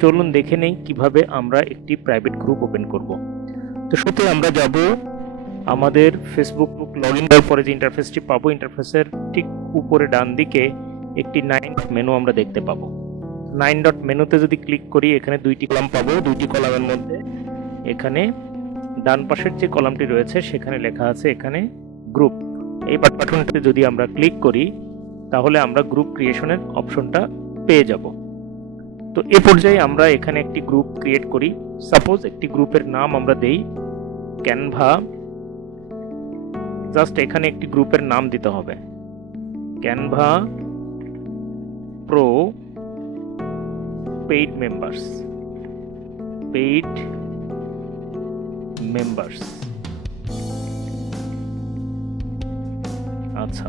চলুন দেখে নেই কীভাবে আমরা একটি প্রাইভেট গ্রুপ ওপেন করব। তো শুরুতে আমরা যাব আমাদের ফেসবুক লগ ইন পরে যে ইন্টারফেসটি পাবো ইন্টারফেসের ঠিক উপরে ডান দিকে একটি নাইন মেনু আমরা দেখতে পাবো। নাইন ডট মেনুতে যদি ক্লিক করি, এখানে দুইটি কলাম পাবো। দুইটি কলামের মধ্যে এখানে ডান পাশের যে কলামটি রয়েছে, সেখানে লেখা আছে এখানে গ্রুপ এই বাটনটাতে যদি আমরা ক্লিক করি, তাহলে আমরা গ্রুপ ক্রিয়েশনের অপশনটা পেয়ে যাব। তো এ পর্যায়ে আমরা এখানে একটি গ্রুপ ক্রিয়েট করি। সাপোজ একটি গ্রুপের নাম আমরা দেই ক্যানভা জাস্ট এখানে একটি গ্রুপের নাম দিতে হবে। Canva pro paid members paid members আচ্ছা।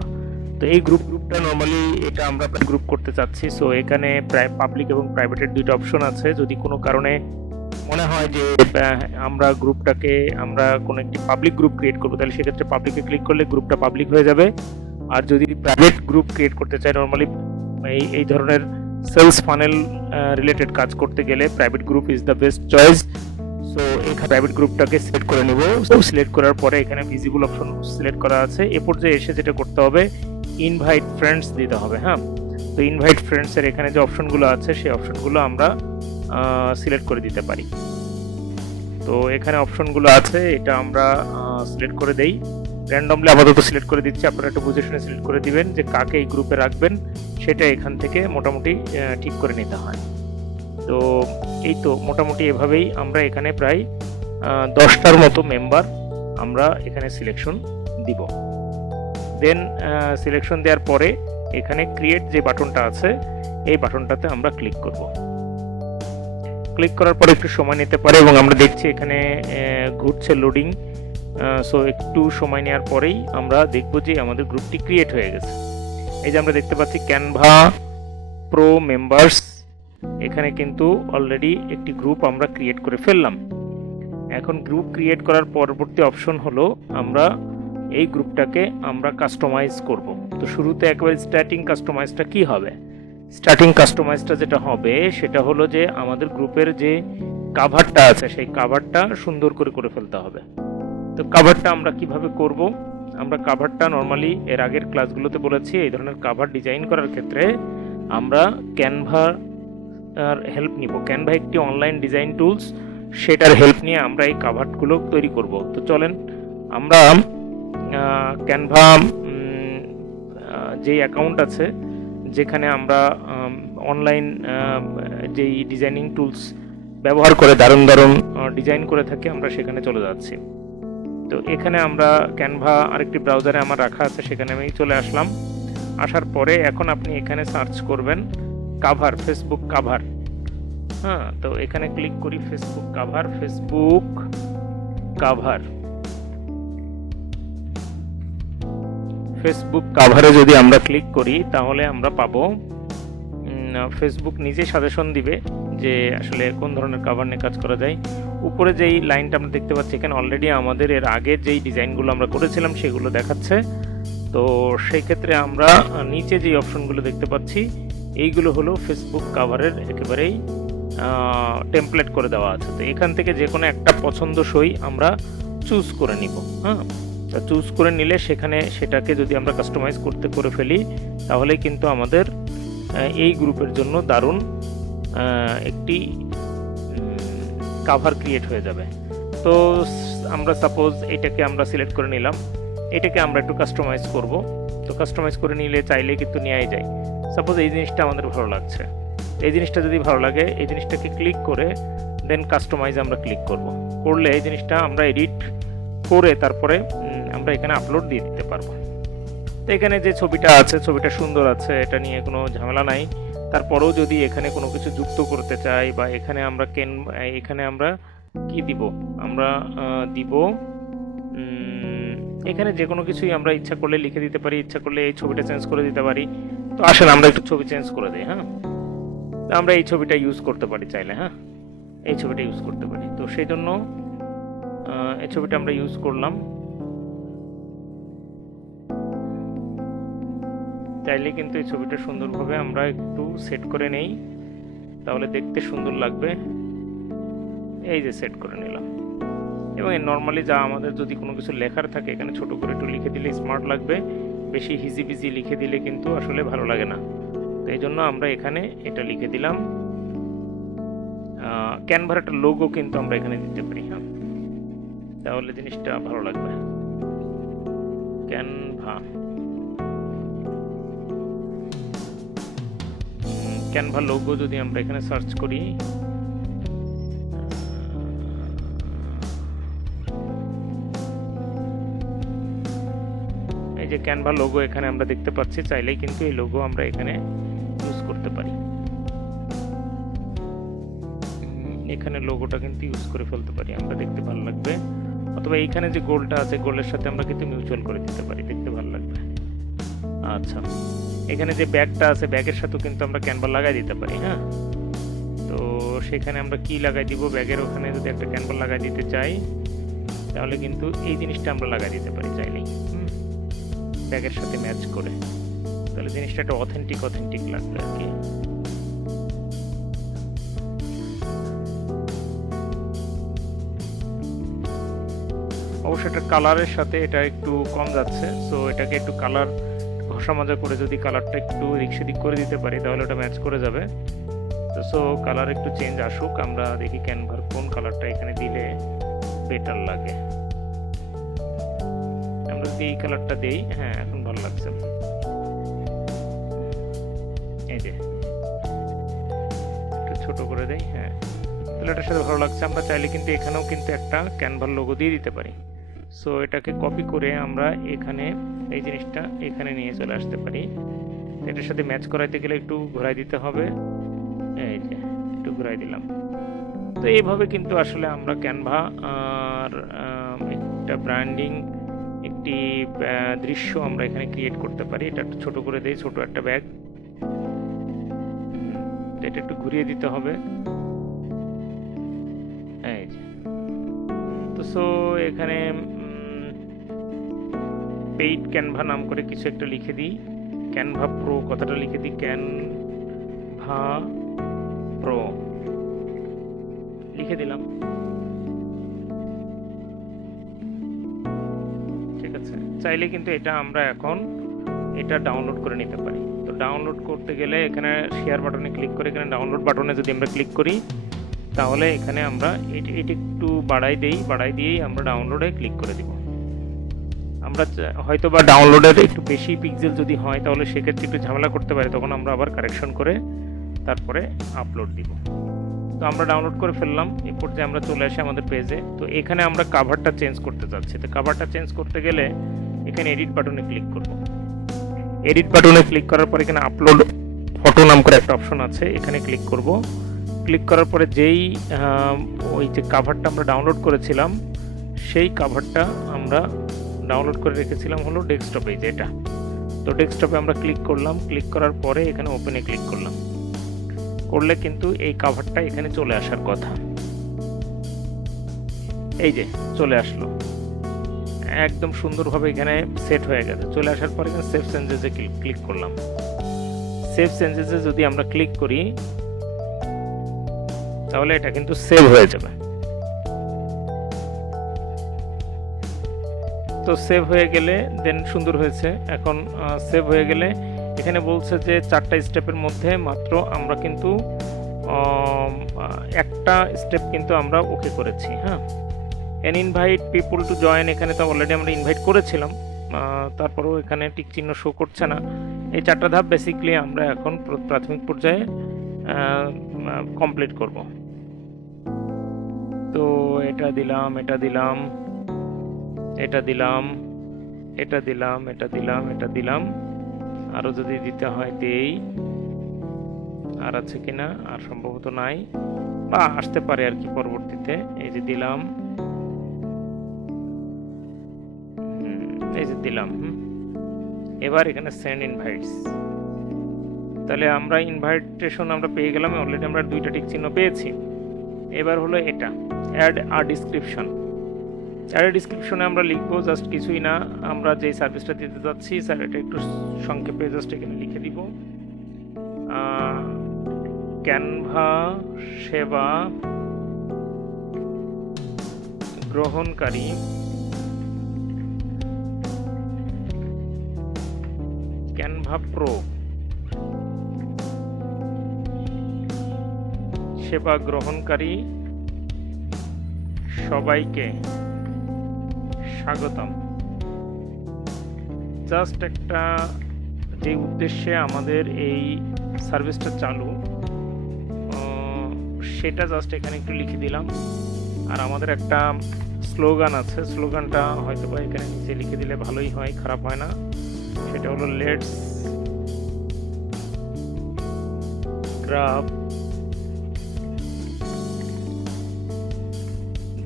তো এই গ্রুপ গ্রুপটা নর্মালি এটা আমরা গ্রুপ করতে চাচ্ছি। সো এখানে প্রায় পাবলিক এবং প্রাইভেটের দুইটা অপশন আছে। যদি কোনো কারণে মনে হয় যে আমরা গ্রুপটাকে, আমরা কোনো একটি পাবলিক গ্রুপ ক্রিয়েট করব, তাহলে সেক্ষেত্রে পাবলিকে ক্লিক করলে গ্রুপটা পাবলিক হয়ে যাবে। আর যদি প্রাইভেট গ্রুপ ক্রিয়েট করতে চাই নর্মালি এই এই ধরনের সেলস ফানেল রিলেটেড কাজ করতে গেলে private group is the best choice so এখানে প্রাইভেট গ্রুপটাকে সিলেক্ট করে নেব। সিলেক্ট করার পরে এখানে ভিজিবল অপশন সিলেক্ট করা আছে। এ পর্যায়ে এসে যেটা করতে হবে ইনভাইট ফ্রেন্ডস দিতে হবে হ্যাঁ? তো ইনভাইট ফ্রেন্ডসের এখানে যে অপশনগুলো আছে, সেই অপশনগুলো আমরা সিলেক্ট করে দিতে পারি। তো এখানে অপশনগুলো আছে, এটা আমরা সিলেক্ট করে দেই। র্যান্ডমলি আপাতত সিলেক্ট করে দিচ্ছি, আপনারা একটু বুঝে শুনে সিলেক্ট করে দিবেন যে কাকে এই গ্রুপে রাখবেন, সেটা এখান থেকে মোটামুটি ঠিক করে নিতে হয়। তো এই তো মোটামুটি এভাবেই আমরা এখানে প্রায় দশটার মতো মেম্বার আমরা এখানে সিলেকশন দিব। দেন সিলেকশন দেওয়ার পরে এখানে ক্রিয়েট যে বাটনটা আছে, এই বাটনটাতে আমরা ক্লিক করব। ক্লিক করার পরে একটু সময় নিতে পারে এবং আমরা দেখছি এখানে ঘুরছে লোডিং সো একটু সময় নেওয়ার পরেই আমরা দেখব যে আমাদের গ্রুপটি ক্রিয়েট হয়ে গেছে। এই যে আমরা দেখতে পাচ্ছি ক্যানভা প্রো মেম্বার্স এখানে কিন্তু অলরেডি একটি গ্রুপ আমরা ক্রিয়েট করে ফেললাম। এখন গ্রুপ ক্রিয়েট করার পরবর্তী অপশন হলো আমরা এই গ্রুপটাকে আমরা কাস্টমাইজ করব। তো শুরুতে একেবারে স্টার্টিং কাস্টমাইজটা কি হবে? স্টার্টিং কাস্টমাইজটা যেটা হবে, সেটা হলো যে আমাদের গ্রুপের যে কাভারটা আছে, সেই কাভারটা সুন্দর করে করে ফেলতে হবে। তো কাভারটা আমরা কীভাবে করব? আমরা কাভারটা নর্মালি এর আগের ক্লাসগুলোতে বলেছি, এই ধরনের কাভার ডিজাইন করার ক্ষেত্রে আমরা ক্যানভা আর হেল্প নিব। ক্যানভা একটি অনলাইন ডিজাইন টুলস সেটার হেল্প নিয়ে আমরা এই কাভারগুলো তৈরি করব। তো চলেন, আমরা ক্যানভা যেই অ্যাকাউন্ট আছে, যেখানে আমরা অনলাইন যেই ডিজাইনিং টুলস ব্যবহার করে দারুণ দারুণ ডিজাইন করে থাকি, আমরা সেখানে চলে যাচ্ছি। তো এখানে আমরা ক্যানভা আরেকটি ব্রাউজারে আমার রাখা আছে, সেখানে আমি চলে আসলাম। আসার পরে এখন আপনি এখানে সার্চ করবেন কাভার ফেসবুক কাভার হ্যাঁ তো এখানে ক্লিক করি Facebook cover Facebook cover Facebook কাভারে যদি আমরা ক্লিক করি, তাহলে আমরা পাবো ফেসবুক নিজে সাজেশন দিবে যে আসলে কোন ধরনের কাভার নিয়ে কাজ করা যায়। উপরে যেই লাইনটা আমরা দেখতে পাচ্ছি, এখানে অলরেডি আমাদের এর আগে যেই ডিজাইনগুলো আমরা করেছিলাম, সেগুলো দেখাচ্ছে। তো সেই ক্ষেত্রে আমরা নিচে যেই অপশনগুলো দেখতে পাচ্ছি, এইগুলো হলো ফেসবুক কাভারের একেবারেই টেমপ্লেট করে দেওয়া আছে। তো এখান থেকে যে কোনো একটা পছন্দসই আমরা চুজ করে নিব হ্যাঁ? চুজ করে নিলে সেখানে সেটাকে যদি আমরা কাস্টমাইজ করতে, করে ফেলি তাহলে কিন্তু আমাদের এই গ্রুপের জন্য দারুণ একটি কাভার ক্রিয়েট হয়ে যাবে। তো আমরা সাপোজ এটাকে আমরা সিলেক্ট করে নিলাম। এটাকে আমরা একটু কাস্টমাইজ করব। তো কাস্টমাইজ করে নিলে চাইলে কিন্তু নেওয়াই যায়। সাপোজ এই জিনিসটা আমাদের ভালো লাগছে। এই জিনিসটা যদি ভালো লাগে, এই জিনিসটাকে ক্লিক করে দেন কাস্টমাইজ আমরা ক্লিক করব। করলে এই জিনিসটা আমরা এডিট করে তারপরে আমরা এখানে আপলোড দিয়ে দিতে পারব। তো এখানে যে ছবিটা আছে, ছবিটা সুন্দর আছে, এটা নিয়ে কোনো ঝামেলা নাই। তারপরেও যদি এখানে কোনো কিছু যুক্ত করতে চাই বা এখানে আমরা কেন, এখানে আমরা কি দিব? আমরা দিব এখানে যে কোনো কিছুই আমরা ইচ্ছা করলে লিখে দিতে পারি, ইচ্ছা করলে এই ছবিটা চেঞ্জ করে দিতে পারি। তো আসেন, আমরা একটু ছবি চেঞ্জ করে দিই হ্যাঁ? তো আমরা এই ছবিটা ইউজ করতে পারি চাইলে হ্যাঁ? এই ছবিটা ইউজ করতে পারি। তো সেই জন্য এই ছবিটা আমরা ইউজ করলাম। চাইলে কিন্তু এই ছবিটা সুন্দরভাবে আমরা একটু সেট করে নেই। তাহলে দেখতে সুন্দর লাগবে। এই যে সেট করে নিলাম। এবং নর্মালি যা আমাদের যদি কোনো কিছু লেখার থাকে, এখানে ছোট করে একটু লিখে দিলে স্মার্ট লাগবে। বেশি হিজি বিজি লিখে দিলে কিন্তু আসলে ভালো লাগে না। তো এই জন্য আমরা এখানে এটা লিখে দিলাম। ক্যানভার একটা লোগো কিন্তু আমরা এখানে দিতে পারি হ্যাঁ। তাহলে জিনিসটা ভালো লাগবে। ক্যানভা ক্যানভা লোগো যদি আমরা এখানে সার্চ করি এই যে ক্যানভা লোগো এখানে আমরা দেখতে পাচ্ছি, চাইলেই কিন্তু এই লোগো আমরা এখানে ইউজ করতে পারি। এখানে লোগোটা কিন্তু ইউজ করে ফেলতে পারি, আমরা দেখতে ভালো লাগবে। অথবা এইখানে যে গোলটা আছে গোলের সাথে আমরা কিন্তু মিউচুয়াল করে দিতে পারি, দেখতে ভালো লাগবে। আচ্ছা। এখানে যে ব্যাগটা আছে, ব্যাগের সাথেও কিন্তু আমরা ক্যানভা লাগাই দিতে পারি হ্যাঁ? তো সেখানে আমরা কি লাগাই দিব? ব্যাগের ওখানে যদি একটা ক্যানভা লাগাই দিতে চাই, তাহলে কিন্তু এই জিনিসটা আমরা লাগাই দিতে পারি চাইলেই ব্যাগের সাথে ম্যাচ করে। তাহলে জিনিসটা একটা অথেন্টিক অথেন্টিক লাগবে আর কি। অবশ্য এটা কালারের সাথে এটা একটু কম যাচ্ছে সো এটাকে একটু কালার ঘষা মাজা করে যদি কালারটা একটু দিক সেদিক করে দিতে পারি, তাহলে ওটা ম্যাচ করে যাবে। তো সো কালার একটু চেঞ্জ আসুক, আমরা দেখি ক্যানভার কোন কালারটা এখানে দিলে বেটার লাগে। আমরা যদি এই কালারটা দেই হ্যাঁ এখন ভালো লাগছে। এই যে। একটু ছোট করে দেই হ্যাঁ। তাহলে এটার সাথে ভালো লাগছে, আমরা চাইলে কিন্তু এখানেও কিন্তু একটা ক্যানভার লোগো দিয়ে দিতে পারি। সো এটাকে কপি করে আমরা এখানে এই জিনিসটা এখানে নিয়ে চলে আসতে পারি। এটার সাথে ম্যাচ করাইতে গেলে একটু ঘোরাই দিতে হবে। এই যে, একটু ঘোরাই দিলাম। তো এইভাবে কিন্তু আসলে আমরা ক্যানভা আর একটা ব্র্যান্ডিং একটি দৃশ্য আমরা এখানে ক্রিয়েট করতে পারি। এটা একটু ছোটো করে দেই, ছোট একটা ব্যাগ এটা একটু ঘুরিয়ে দিতে হবে। এই তো সো এখানে পেইড ক্যানভা নাম করে কিছু একটা লিখে দিই। ক্যানভা প্রো কথাটা লিখে দিই ক্যানভা প্রো। লিখে দিলাম। ঠিক আছে। চাইলে কিন্তু এটা আমরা এখন এটা ডাউনলোড করে নিতে পারি। তো ডাউনলোড করতে গেলে এখানে শেয়ার বাটনে ক্লিক করে এখানে ডাউনলোড বাটনে যদি আমরা ক্লিক করি, তাহলে এখানে আমরা এটি এটি একটু বাড়াই দেই, বাড়াই দিয়েই আমরা ডাউনলোডে ক্লিক করে দিব। আমরা হয়তো বা ডাউনলোডের একটু বেশি পিক্সেল যদি হয়, তাহলে সেক্ষেত্রে একটু ঝামেলা করতে পারে। তখন আমরা আবার কারেকশন করে তারপরে আপলোড দিব। তো আমরা ডাউনলোড করে ফেললাম। এই পর্যায়ে আমরা চলে আসি আমাদের পেজে তো এখানে আমরা কাভারটা চেঞ্জ করতে চাচ্ছি। তো কাভারটা চেঞ্জ করতে গেলে এখানে এডিট বাটনে ক্লিক করব। এডিট বাটনে ক্লিক করার পর এখানে আপলোড ফটো নাম করে একটা অপশন আছে। এখানে ক্লিক করব। ক্লিক করার পরে যেই ওই যে কাভারটা আমরা ডাউনলোড করেছিলাম, সেই কাভারটা আমরা ডাউনলোড করে রেখেছিলাম হলো ডেস্কটপে এই যে এটা। তো ডেস্কটপে আমরা ক্লিক করলাম ক্লিক করার পরে এখানে ওপেনে ক্লিক করলাম। করলে কিন্তু এই কাভারটা এখানে চলে আসার কথা। এই যে, চলে আসলো। একদম সুন্দরভাবে এখানে সেট হয়ে গেছে। চলে আসার পর এখানে সেভ চেঞ্জেসে ক্লিক করলাম। সেভ চেঞ্জেসে যদি আমরা ক্লিক করি, তাহলে এটা কিন্তু সেভ হয়ে যাবে। তো সেভ হয়ে গেলে দেন সুন্দর হয়েছে। এখন সেভ হয়ে গেলে, এখানে বলছে যে চারটা স্টেপের মধ্যে মাত্র আমরা কিন্তু একটা স্টেপ কিন্তু আমরা ওকে করেছি হ্যাঁ। And invite people to join এখানে তো অলরেডি আমরা ইনভাইট করেছিলাম তারপরেও এখানে টিক চিহ্ন শো করছে না। এই চারটা ধাপ বেসিকলি আমরা এখন প্রাথমিক পর্যায়ে কমপ্লিট করব। তো এটা দিলাম এটা দিলাম। এটা দিলাম এটা দিলাম এটা দিলাম এটা দিলাম। আরও যদি দিতে হয় দেই। আর আছে কিনা আর সম্ভবত নাই। বা আসতে পারে আর কি পরবর্তীতে। এই যে দিলাম। এই যে দিলাম এবার এখানে সেন্ড ইনভাইটস তাহলে আমরা ইনভাইটেশন আমরা পেয়ে গেলাম। অলরেডি আমরা দুইটা টিক চিহ্ন পেয়েছি। এবার হলো এটা। অ্যাড আর ডিসক্রিপশন অ্যাড ডিসক্রিপশনে আমরা লিখব জাস্ট কিছুই না। আমরা যে সার্ভিসটা দিতে যাচ্ছি স্যার এটা একটু সংক্ষেপে জাস্ট এখানে লিখে দিব। ক্যানভা সেবা, গ্রহণকারী ক্যানভা প্রো সেবা গ্রহণকারী, সবাইকে। স্বাগতম। জাস্ট একটা যে উদ্দেশ্যে আমাদের এই সার্ভিসটা চালু সেটা জাস্ট এখানে একটু লিখে দিলাম। আর আমাদের একটা স্লোগান আছে, স্লোগানটা হয়তো বা এখানে নিচে লিখে দিলে ভালোই হয়, খারাপ হয় না। সেটা হলো let's graph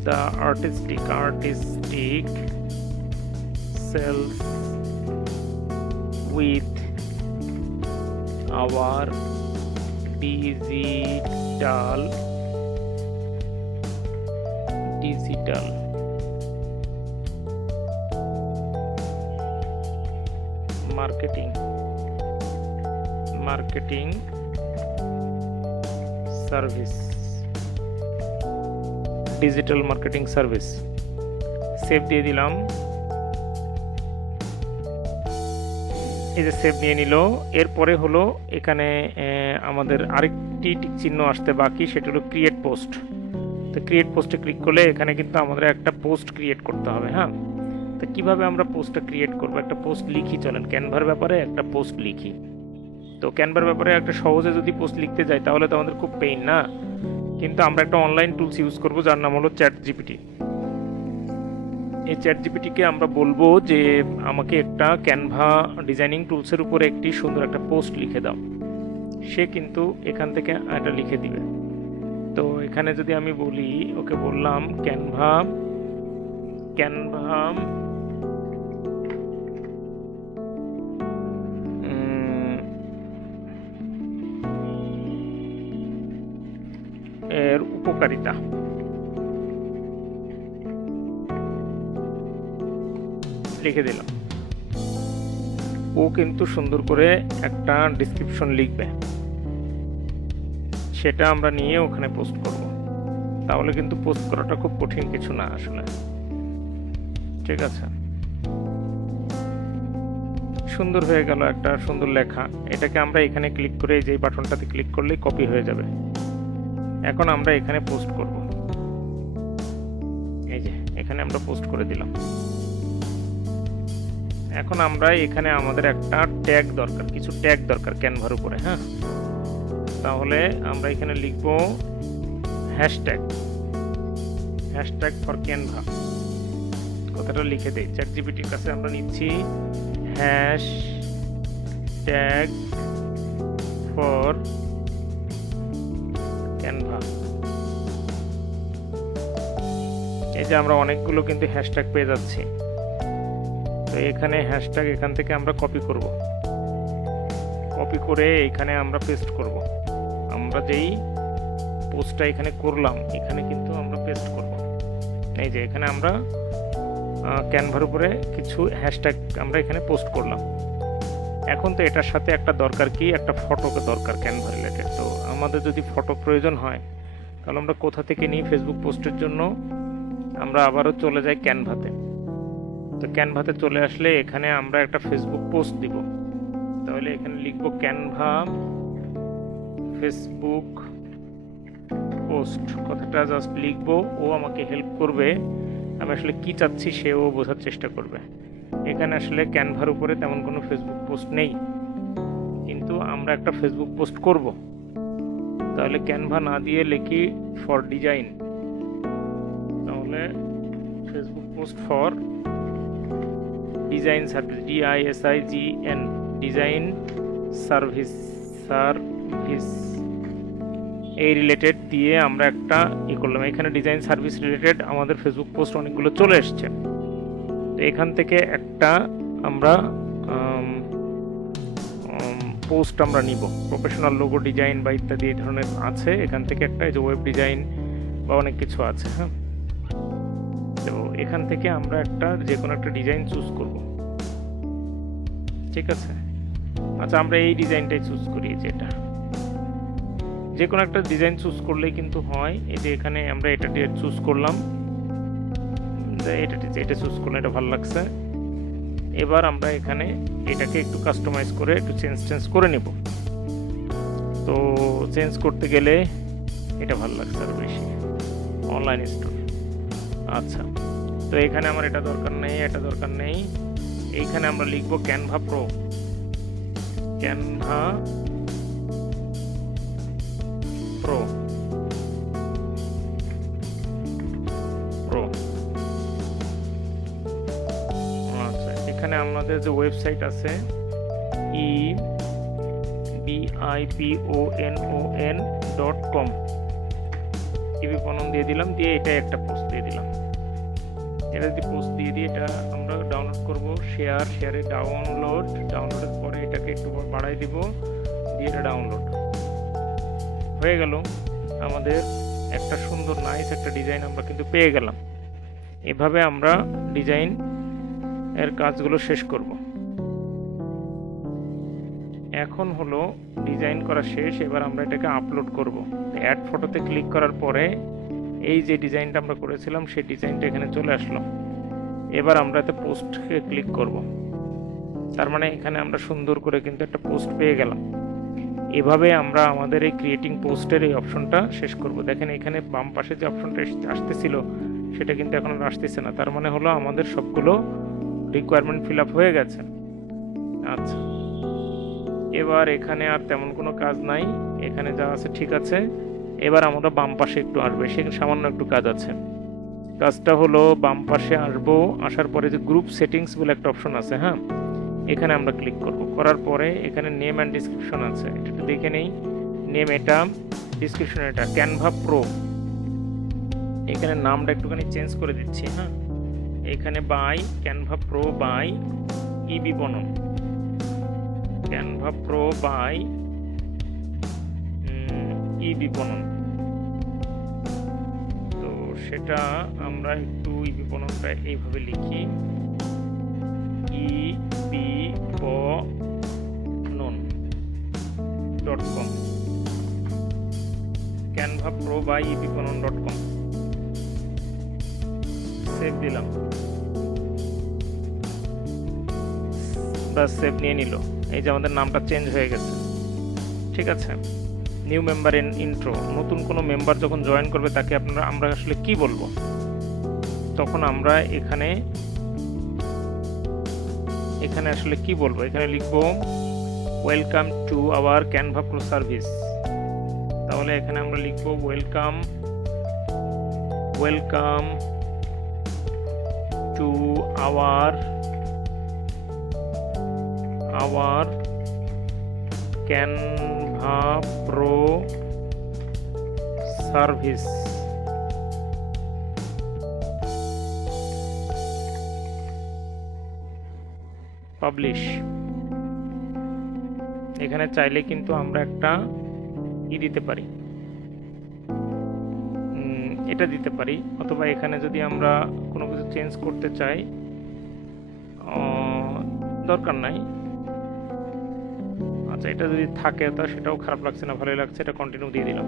the artistic artistic self with our digital digital. Marketing. Marketing service digital marketing service save দিয়ে দিলাম। এই যে সেভ নিয়ে নিল। এরপরে হলো এখানে আমাদের আরেকটি চিহ্ন আসতে বাকি, সেটা হলো ক্রিয়েট পোস্ট তো ক্রিয়েট পোস্টে ক্লিক করলে এখানে কিন্তু আমাদের একটা পোস্ট ক্রিয়েট করতে হবে হ্যাঁ? তো কীভাবে আমরা পোস্টটা ক্রিয়েট করব? একটা পোস্ট লিখি, চলেন ক্যানভার ব্যাপারে একটা পোস্ট লিখি। তো ক্যানভার ব্যাপারে একটা সহজে যদি পোস্ট লিখতে যাই, তাহলে তো আমাদের খুব পেইন না? কিন্তু আমরা একটা অনলাইন টুলস ইউজ করব, যার নাম হলো চ্যাট জিপিটি এই চ্যাট জিপিটিকে আমরা বলব যে, আমাকে একটা ক্যানভা ডিজাইনিং টুলসের উপরে একটি সুন্দর একটা পোস্ট লিখে দাও। সে কিন্তু এখান থেকে এটা লিখে দিবে। তো এখানে যদি আমি বলি, ওকে বললাম ক্যানভা ক্যানভা এর উপকারিতা। লিখে দিলাম। ও কিন্তু সুন্দর করে একটা ডিসক্রিপশন লিখবে। সেটা আমরা নিয়ে ওখানে পোস্ট করব। তাহলে কিন্তু পোস্ট করাটা খুব কঠিন কিছু না আসলে। ঠিক আছে? সুন্দর হয়ে গেল একটা সুন্দর লেখা। এটাকে আমরা এখানে ক্লিক করে যে বাটনটাতে ক্লিক করলেই কপি হয়ে যাবে। এখন আমরা এখানে পোস্ট করব। এই যে, এখানে আমরা পোস্ট করে দিলাম। এখন আমরা এখানে আমাদের একটা ট্যাগ দরকার, কিছু ট্যাগ দরকার ক্যানভার উপরে হ্যাঁ? তাহলে আমরা এখানে লিখব হ্যাশট্যাগ হ্যাশট্যাগ ফর ক্যানভা কথাটা লিখে দেই। চ্যাট জিপিটির কাছে আমরা নিচ্ছি হ্যাশ ট্যাগ ফর ক্যানভা। এই যে আমরা অনেকগুলো কিন্তু হ্যাশট্যাগ পেয়ে যাচ্ছি। তো এখানে হ্যাশট্যাগ এখান থেকে আমরা কপি করব। কপি করে এখানে আমরা পেস্ট করব। আমরা যেই পোস্টটা এখানে করলাম, এখানে কিন্তু আমরা পেস্ট করব। এই যে এখানে আমরা ক্যানভার উপরে কিছু হ্যাশট্যাগ আমরা এখানে পোস্ট করলাম। এখন তো এটার সাথে একটা দরকার কি? একটা ফটোকে দরকার ক্যানভা রিলেটেড তো আমাদের যদি ফটো প্রয়োজন হয়, তাহলে আমরা কোথা থেকে নিই ফেসবুক পোস্টের জন্য? আমরা আবারও চলে যাই ক্যানভাতে তো ক্যানভাতে চলে আসলে এখানে আমরা একটা ফেসবুক পোস্ট দিব। তাহলে এখানে লিখব ক্যানভা ফেসবুক পোস্ট কথাটা জাস্ট লিখব। ও আমাকে হেল্প করবে। আমি আসলে কি চাচ্ছি সেও বোঝার চেষ্টা করবে। এখানে আসলে ক্যানভার উপরে তেমন কোনো ফেসবুক পোস্ট নেই। কিন্তু আমরা একটা ফেসবুক পোস্ট করব। তাহলে ক্যানভা না দিয়ে লিখি ফর ডিজাইন তাহলে Facebook post for design service D I S I G N design service service এই রিলেটেড দিয়ে আমরা একটা ই করলাম। এখানে ডিজাইন সার্ভিস রিলেটেড আমাদের ফেসবুক পোস্ট অনেকগুলো চলে এসছে। তো এখান থেকে একটা আমরা পোস্ট আমরা নিব। প্রফেশনাল লোগো ডিজাইন বা ইত্যাদি এই ধরনের আছে। এখান থেকে একটা যে ওয়েব ডিজাইন বা অনেক কিছু আছে হ্যাঁ? তো এখান থেকে আমরা একটা যে কোনো একটা ডিজাইন চুজ করব। ঠিক আছে? আচ্ছা আমরা এই ডিজাইনটাই চুজ করি যেটা যে কোনো একটা ডিজাইন চুজ করলেই কিন্তু হয়। এই যে এখানে আমরা এটা চুজ করলাম। যে এটা এটা চুজ করলে এটা ভালো লাগছে। এবার আমরা এখানে এটাকে একটু কাস্টমাইজ করে একটু চেঞ্জ চেঞ্জ করে নেব। তো চেঞ্জ করতে গেলে এটা ভালো লাগছে আরও বেশি। অনলাইন স্টোর আচ্ছা তো এখানে আমার এটা দরকার নেই, এটা দরকার নেই। এইখানে আমরা লিখব ক্যানভা প্রো ক্যানভা প্রো আমাদের যে ওয়েবসাইট আছে ই বিআইপিওএনওএন ডট কম পনম দিয়ে দিলাম, দিয়ে এটা একটা পোস্ট দিয়ে দিলাম। এটা যদি পোস্ট দিয়ে দিই এটা আমরা ডাউনলোড করব শেয়ার শেয়ারে ডাউনলোড ডাউনলোডের পরে এটাকে একটু বাড়াই দিব, দিয়ে এটা ডাউনলোড হয়ে গেল। আমাদের একটা সুন্দর নাইস একটা ডিজাইন আমরা কিন্তু পেয়ে গেলাম। এভাবে আমরা ডিজাইন এর কাজগুলো শেষ করব। এখন হলো ডিজাইন করা শেষ, এবার আমরা এটাকে আপলোড করব। অ্যাড ফটোতে ক্লিক করার পরে এই যে ডিজাইনটা আমরা করেছিলাম, সেই ডিজাইনটা এখানে চলে আসলো। এবার আমরা এতে পোস্টকে ক্লিক করব। তার মানে এখানে আমরা সুন্দর করে কিন্তু একটা পোস্ট পেয়ে গেলাম। এভাবে আমরা আমাদের এই ক্রিয়েটিং পোস্টের এই অপশনটা শেষ করব। দেখেন এখানে বাম পাশে যে অপশনটা আসতেছিল, সেটা কিন্তু এখন আর আসতেছে না। তার মানে হলো আমাদের সবগুলো রিকোয়ারমেন্ট ফিল আপ হয়ে গেছে। আচ্ছা। এবার এখানে আর তেমন কোনো কাজ নাই। এখানে যা আছে ঠিক আছে। এবার আমরা বাম পাশে একটু আসবে। সেখানে সামান্য একটু কাজ আছে। কাজটা হলো বাম পাশে আসব। আসার পরে যে গ্রুপ সেটিংস বলে একটা অপশন আছে হ্যাঁ? এখানে আমরা ক্লিক করব। করার পরে এখানে নেম অ্যান্ড ডিসক্রিপশন আছে। এটা একটু দেখে নেই। নেম এটা ডিসক্রিপশন এটা। ক্যানভা প্রো এখানে নামটা একটুখানি চেঞ্জ করে দিচ্ছি হ্যাঁ? এখানে by, Canva pro by E Biponon Canva pro by E বিপণন তো সেটা আমরা একটু ই বিপণনটা এইভাবে লিখি। ই বি নন dot com. Canva pro by E Biponon dot com. Save দিলাম। বাস সেভ নিয়ে নিল। এই যে আমাদের নামটা চেঞ্জ হয়ে গেছে। ঠিক আছে? নিউ মেম্বার ইন ইন্ট্রো নতুন কোনো মেম্বার যখন জয়েন করবে, তাকে আপনারা, আমরা আসলে কি বলব? তখন আমরা এখানে এখানে আসলে কি বলব? এখানে লিখব welcome to our Canva pro service তাহলে এখানে আমরা লিখব welcome welcome to our our Canva pro service publish এখানে চাইলে কিন্তু আমরা একটা ই দিতে পারি। এটা দিতে পারি, অথবা এখানে যদি আমরা কোনো কিছু চেঞ্জ করতে চাই দরকার নাই। আচ্ছা এটা যদি থাকে, তা সেটাও খারাপ লাগছে না, ভালোই লাগছে, এটা কন্টিনিউ দিয়ে দিলাম।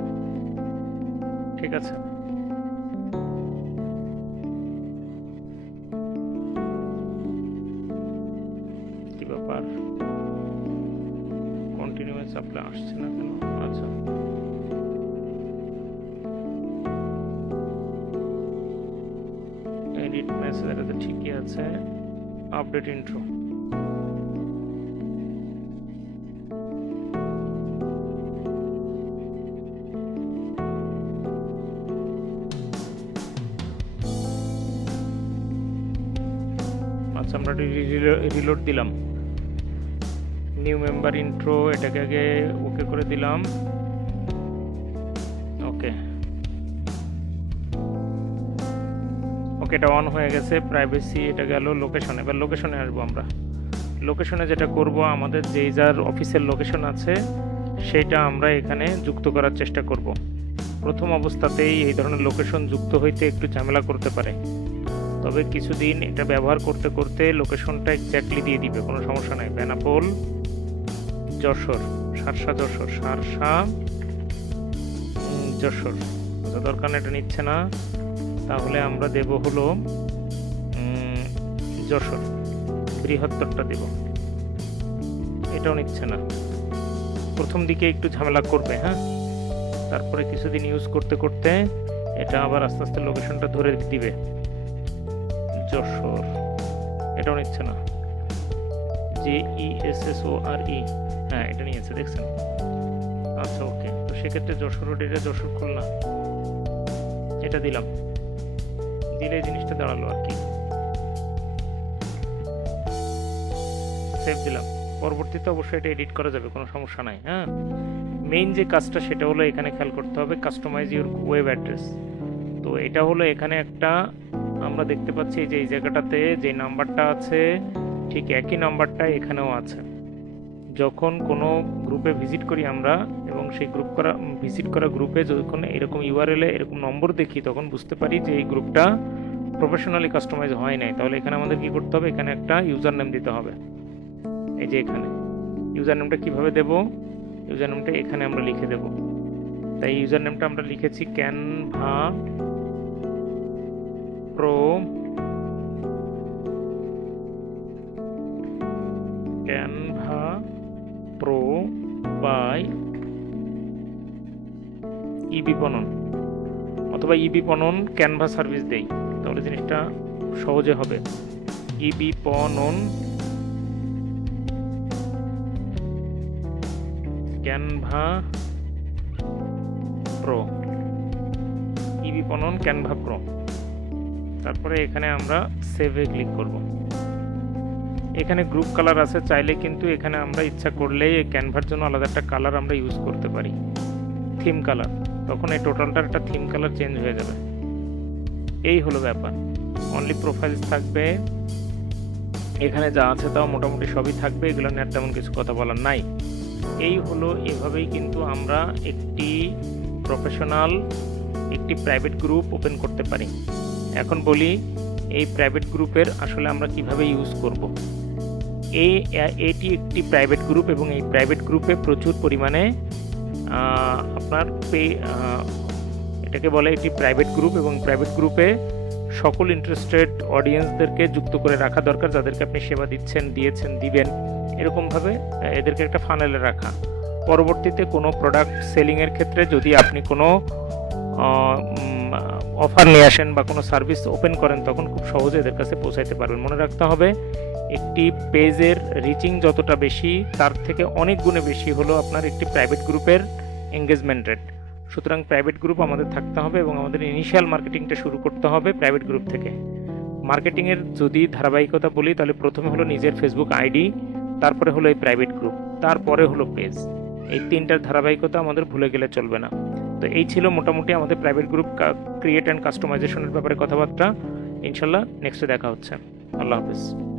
ঠিক আছে? এডিট মেসেজ এটা তো ঠিকই আছে। আপডেট ইন্ট্রো আচ্ছা আমরা রিলোড দিলাম। নিউ মেম্বার ইন্ট্রো এটাকে আগে ওকে করে দিলাম। এটা অন হয়ে গেছে প্রাইভেসি এটা গেল লোকেশন এবার লোকেশনে আসব আমরা। লোকেশনে যেটা করব, আমাদের যেই যার অফিসের লোকেশন আছে, সেটা আমরা এখানে যুক্ত করার চেষ্টা করব। প্রথম অবস্থাতেই এই ধরনের লোকেশন যুক্ত হইতে একটু ঝামেলা করতে পারে। তবে কিছুদিন এটা ব্যবহার করতে করতে লোকেশনটা এক্স্যাক্টলি দিয়ে দিবে, কোনো সমস্যা নাই। বেনাপোল, যশোর, সারসা যশোর সারসা যশোর। দরকার এটা নিচ্ছে না। তাহলে আমরা দেব হলো যশোর, বৃহত্তরটা দেব। এটাও নিচ্ছে না। প্রথম দিকে একটু ঝামেলা করবে হ্যাঁ? তারপরে কিছুদিন ইউজ করতে করতে এটা আবার আস্তে আস্তে লোকেশনটা ধরে দিবে। যশোর, এটাও নিচ্ছে না। J E S S O R E হ্যাঁ এটা নিয়েছে, দেখছেন? আচ্ছা ওকে তো সেক্ষেত্রে যশোর রোড এটা যশোর খুলনা। এটা দিলাম। দিলে জিনিসটা দাঁড়াল আর কি। সেভ দিলাম। পরবর্তীতে অবশ্যই এটা এডিট করা যাবে, কোনো সমস্যা নাই হ্যাঁ? মেইন যে কাজটা, সেটা হলো এখানে খেয়াল করতে হবে কাস্টমাইজ ইউর ওয়েব অ্যাড্রেস তো এটা হলো এখানে একটা, আমরা দেখতে পাচ্ছি যে এই জায়গাটাতে যে নাম্বারটা আছে, ঠিক একই নাম্বারটা এখানেও আছে। যখন কোনো গ্রুপে ভিজিট করি আমরা এবং সেই গ্রুপ করা ভিজিট করা গ্রুপে যখন এরকম ইউআরএলে এরকম নম্বর দেখি, তখন বুঝতে পারি যে এই গ্রুপটা প্রফেশনালি কাস্টমাইজ হয় নাই। তাহলে এখানে আমাদের কী করতে হবে? এখানে একটা ইউজার নেম দিতে হবে। এই যে এখানে। ইউজার নেমটা কীভাবে দেব? ইউজার নেমটা এখানে আমরা লিখে দেব। তাই ইউজার নেমটা আমরা লিখেছি Canva pro pro by E Biponon অথবা ই বিপণন ক্যানভা সার্ভিস দেই। তাহলে জিনিসটা সহজে হবে। ই বিপণন ক্যানভা প্রো। ই বিপণন ক্যানভা প্রো। তারপরে এখানে আমরা সেভে ক্লিক করব। এখানে গ্রুপ কালার আছে, চাইলে কিন্তু এখানে আমরা ইচ্ছা করলে এই ক্যানভার জন্য আলাদা একটা কালার আমরা ইউজ করতে পারি। থিম কালার তখন এই টোটালটার একটা থিম কালার চেঞ্জ হয়ে যাবে। এই হলো ব্যাপার। অনলি প্রোফাইলস থাকবে। এখানে যা আছে তাও মোটামুটি সবই থাকবে, এগুলো নিয়ে আর তেমন কিছু কথা বলার নাই। এই হলো এভাবেই কিন্তু আমরা একটি প্রফেশনাল একটি প্রাইভেট গ্রুপ ওপেন করতে পারি। এখন বলি, এই প্রাইভেট গ্রুপের আসলে আমরা কীভাবে ইউজ করব? এই এটি একটি প্রাইভেট গ্রুপ এবং এই প্রাইভেট গ্রুপে প্রচুর পরিমাণে আপনার এটাকে বলে একটি প্রাইভেট গ্রুপ এবং প্রাইভেট গ্রুপে সকল ইন্টারেস্টেড অডিয়েন্সদেরকে যুক্ত করে রাখা দরকার, যাদেরকে আপনি সেবা দিচ্ছেন, দিয়েছেন, দিবেন, এরকমভাবে এদেরকে একটা ফানেলে রাখা। পরবর্তীতে কোনো প্রোডাক্ট সেলিংয়ের ক্ষেত্রে যদি আপনি কোনো অফার নিয়ে আসেন বা কোনো সার্ভিস ওপেন করেন, তখন খুব সহজে এদের কাছে পৌঁছাইতে পারবেন। মনে রাখতে হবে একটি পেজের রিচিং যতটা বেশি, তার থেকে অনেক গুণে বেশি হলো আপনার একটি প্রাইভেট গ্রুপের এঙ্গেজমেন্ট রেট সুতরাং প্রাইভেট গ্রুপ আমাদের থাকতে হবে এবং আমাদের ইনিশিয়াল মার্কেটিংটা শুরু করতে হবে প্রাইভেট গ্রুপ থেকে। মার্কেটিংয়ের যদি ধারাবাহিকতা বলি, তাহলে প্রথমে হলো নিজের ফেসবুক আইডি তারপরে হলো এই প্রাইভেট গ্রুপ তারপরে হলো পেজ এই তিনটার ধারাবাহিকতা আমাদের ভুলে গেলে চলবে না। তো এই ছিল মোটামুটি আমাদের প্রাইভেট গ্রুপ ক্রিয়েট অ্যান্ড কাস্টমাইজেশনের ব্যাপারে কথাবার্তা। ইনশাল্লাহ নেক্সটে দেখা হচ্ছে। আল্লাহ হাফিজ।